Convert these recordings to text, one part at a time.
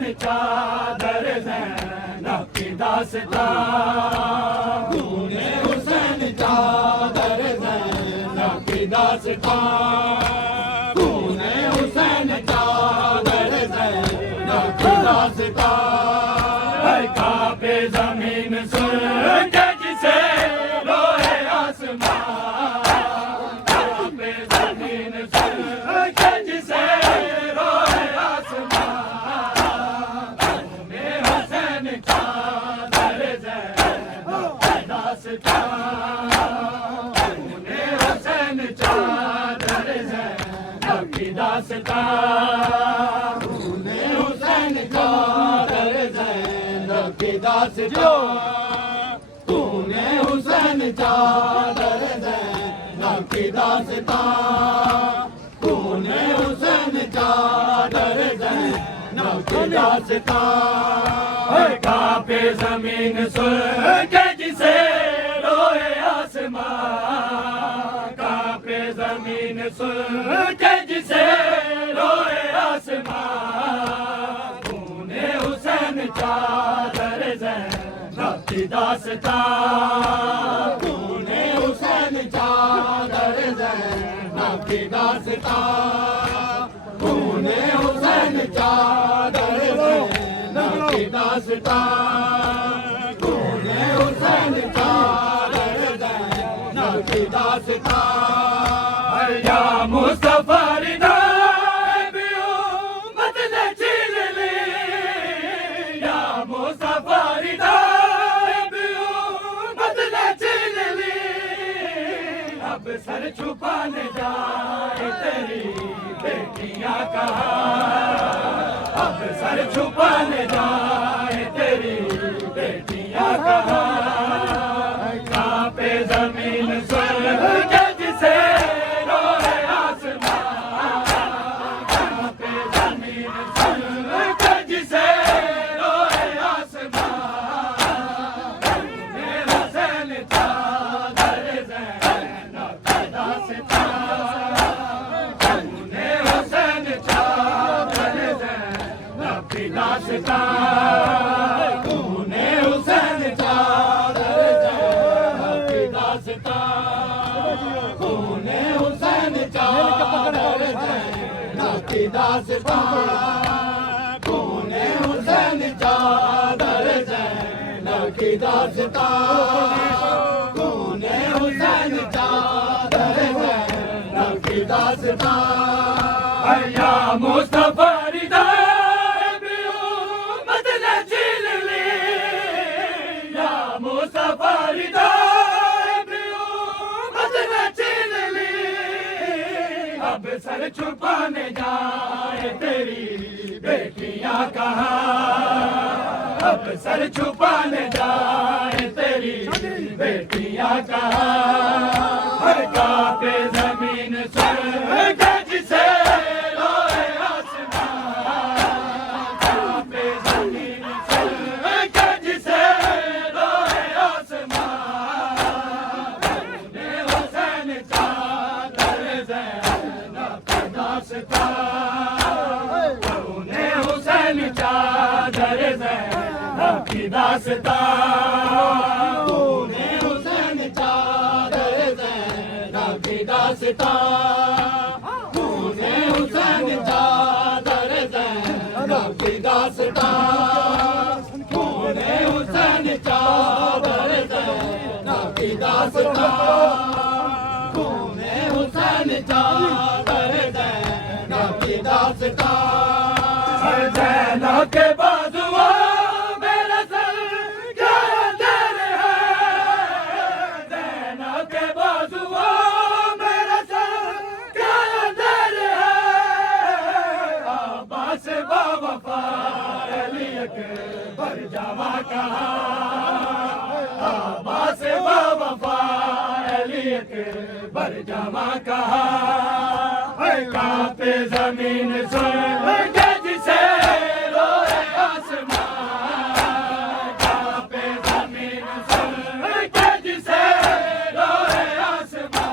हुसैन चादर ज़ैनब की दास्तां, खूने हुसैन चादर ज़ैनब की दास्तां, खूने हुसैन चादर ज़ैनब की दास्तां। हर कांपे ज़मीन सुन के जिसे रोए आसमां, कांपे ज़मीन सुन के जिसे रोए आसमां, खूने हुसैन चादर ज़ैनब की दास्तां, खूने हुसैन चादर ज़ैनब की दास्तां, खूने हुसैन चादर ज़ैनब की दास्तां, खूने हुसैन चादर ज़ैनब की दास्तां, खूने हुसैन चादर ज़ैनब की दास्तां। हर कांपे ज़मीन सुन के जिसे रोए आसमां, कांपे ज़मीन सुन के जिसे रोए आसमां, खूने हुसैन चादर ज़ैनब की दास्तां, खूने हुसैन चादर ज़ैनब की दास्तां, खूने हुसैन चादर ज़ैनब की दास्तां, खूने हुसैन चादर ज़ैनब की दास्तां। या मुस्तफा रिदा भी उम्मत ने छीन ली, या मुस्तफा रिदा भी उम्मत ने छीन ली, अब सर छुपाने जाए तेरी बेटियां कहाँ, अब सर छुपाने जाए तेरी बेटियां कहाँ, कांपे ज़मीन सुन के जिसे रोए आसमां, कांपे ज़मीन सुन के जिसे रोए आसमां, खूने हुसैन चादर ज़ैनब की दास्तां, खूने हुसैन चादर ज़ैनब की दास्तां, खूने हुसैन चादर ज़ैनब की दास्तां, खूने हुसैन चादर ज़ैनब की दास्तां, खूने हुसैन चादर ज़ैनब की दास्तां, खूने हुसैन चादर ज़ैनब की दास्तां। या मुस्तफा रिदा भी उम्मत ने छीन ली, या मुस्तफा रिदा भी उम्मत ने छीन ली, अब सर छुपाने जाए तेरी बेटियां कहाँ, अब सर छुपाने जाए तेरी बेटियां कहाँ, हर कांपे ज़मीन सुन के जिसे रोए आसमां, कांपे ज़मीन सुन के जिसे रोए आसमां, खूने हुसैन चादर ज़ैनब की दास्तां, खूने हुसैन चादर ज़ैनब की दास्तां, खूने हुसैन चादर ज़ैनब की दास्तां, खूने हुसैन चादर ज़ैनब की दास्तां, खूने हुसैन चादर ज़ैनब की दास्तां, खूने हुसैन चादर ज़ैनब की दास्तां। ज़ैनब के बाजुओं में रसल क्या अंधेर है, ज़ैनब के बाजुओं में रसल क्या अंधेर है, अब्बास बावफा अली अकबर जवां कहाँ, अब्बास बावफा अली अकबर जवां कहाँ, कांपे ज़मीन सुन के जिसे रोए आसमां, कांपे ज़मीन सुन के जिसे रोए आसमां,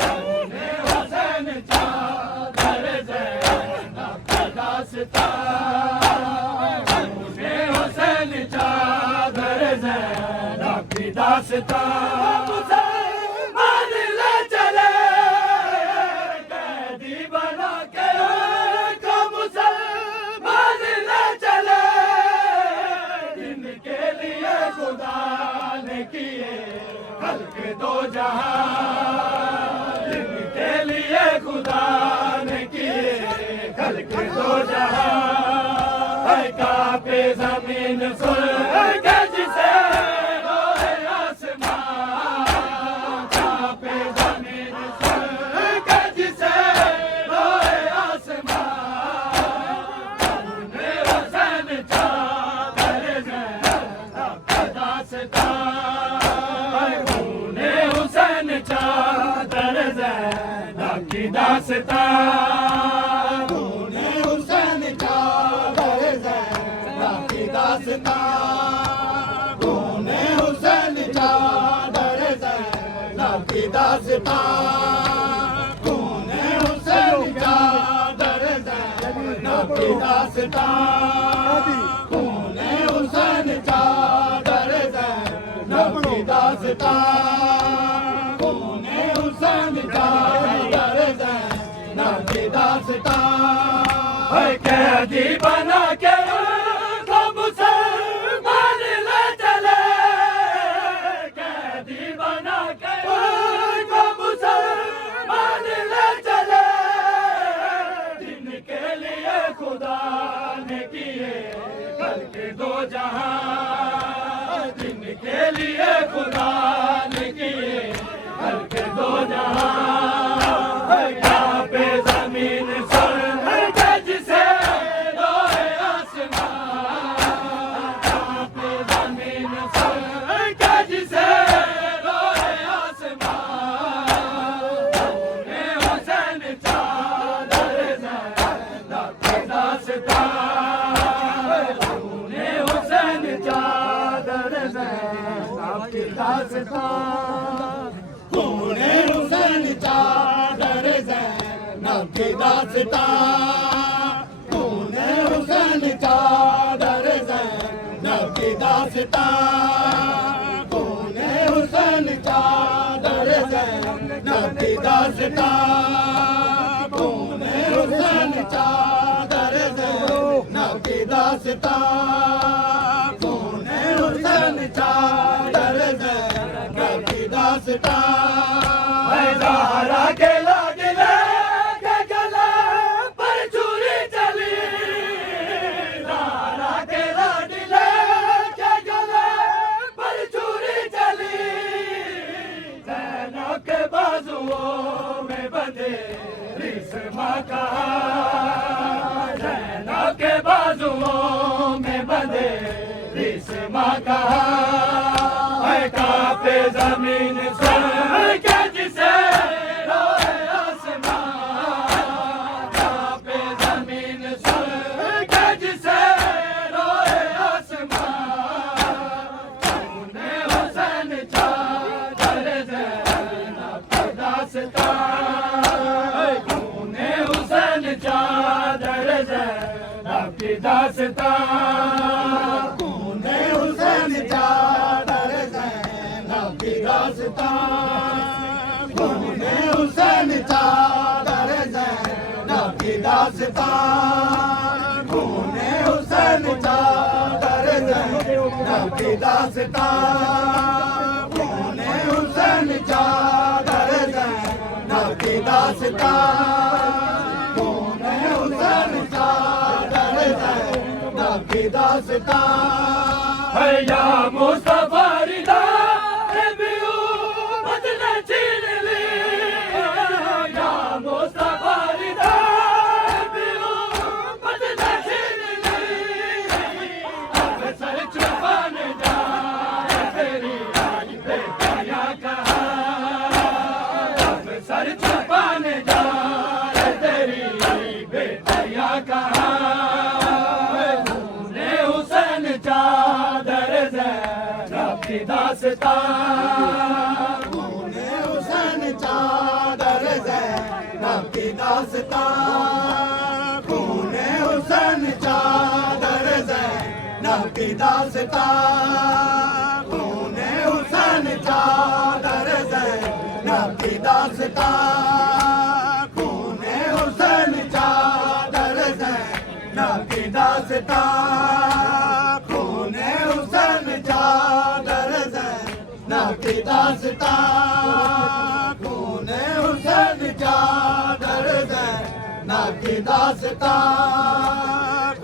खूने हुसैन चादर ज़ैनब की दास्तां। दास्तां खूने हुसैन चादर ज़ैनब की दास्तां मुसलमान ले चले कैदी बना के को मुसलमान ले चले जिनके लिए खुदा ने किए खल्क दो जहां जिनके लिए खुदा ने किए खल्क दो जहां है कांपे ज़मीन सुन के जिसे रोए आसमां कांपे ज़मीन सुन के जिसे रोए आसमां खूने हुसैन चादर ज़ैनब की दास्तां खूने हुसैन चादर ज़ैनब की दास्तां खूने हुसैन चादर ज़ैनब की दास्तां खूने हुसैन चादर ज़ैनब की दास्तां खूने हुसैन चादर ज़ैनब की दास्तां खूने हुसैन चादर ज़ैनब की दास्तां खूने हुसैन चादर ज़ैनब की दास्तां है कैदी बना के को मुसलमान ले चले कैदी बना के को मुसलमान ले चले जिनके लिए खुदा ने किए खल्क दो जहां जिनके लिए खुदा ने किए खल्क दो जहां कांपे ज़मीन सुन के जिसे रोए आसमां कांपे ज़मीन सुन के जिसे रोए आसमां खूने हुसैन चादर ज़ैनब की दास्तां खूने हुसैन चादर ज़ैनब की दास्तां खूने हुसैन चादर ज़ैनब की दास्तां खूने हुसैन चादर ज़ैनब की दास्तां खूने हुसैन चादर ज़ैनब की दास्तां खूने हुसैन चादर ज़ैनब की दास्तां खूने हुसैन चादर ज़ैनब की दास्तां ज़हरा के लाडले के गले पर छुरी चली ज़हरा के लाडले के गले पर छुरी चली ज़ैनब के बाजुओं में बंधे रिस्मा का ज़ैनब के बाजुओं में बंधे रिस्मा का है कांपे ज़मीन सुन के जिसे रोए आसमां कांपे ज़मीन सुन के जिसे रोए आसमां खूने हुसैन चादर ज़ैनब की दास्तां खूने हुसैन चादर ज़ैनब की दास्तां खूने हुसैन चादर ज़ैनब की दास्तां खूने हुसैन चादर ज़ैनब की दास्तां खूने हुसैन चादर ज़ैनब की दास्तां खूने हुसैन चादर ज़ैनब की दास्तां खूने हुसैन चादर ज़ैनब की दास्तां है या मुस्तफा रिदा बदले छीन ली या मुस्तफा रिदा बदले छीन ली अब सर छुपाने जा तेरी बेटियां कहा अब सर छुपाने जा तेरी बेटियां कहा हुसैन चादर ज़ैनब की दास्तां खूने हुसैन चादर ज़ैनब की दास्तां खूने हुसैन नकी दास्तां खूने हुसैन चादर ज़ैनब की दास्तां खूने हुसैन चादर ज़ैनब की दास्तां खूने हुसैन चादर ज़ैनब की दास्तां खूने हुसैन चादर ज़ैनब की दास्तां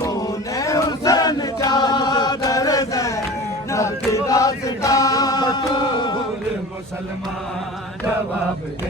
खूने हुसैन चादर ज़ैनब की दास्तां बतूल मुसलमान जवाब दे।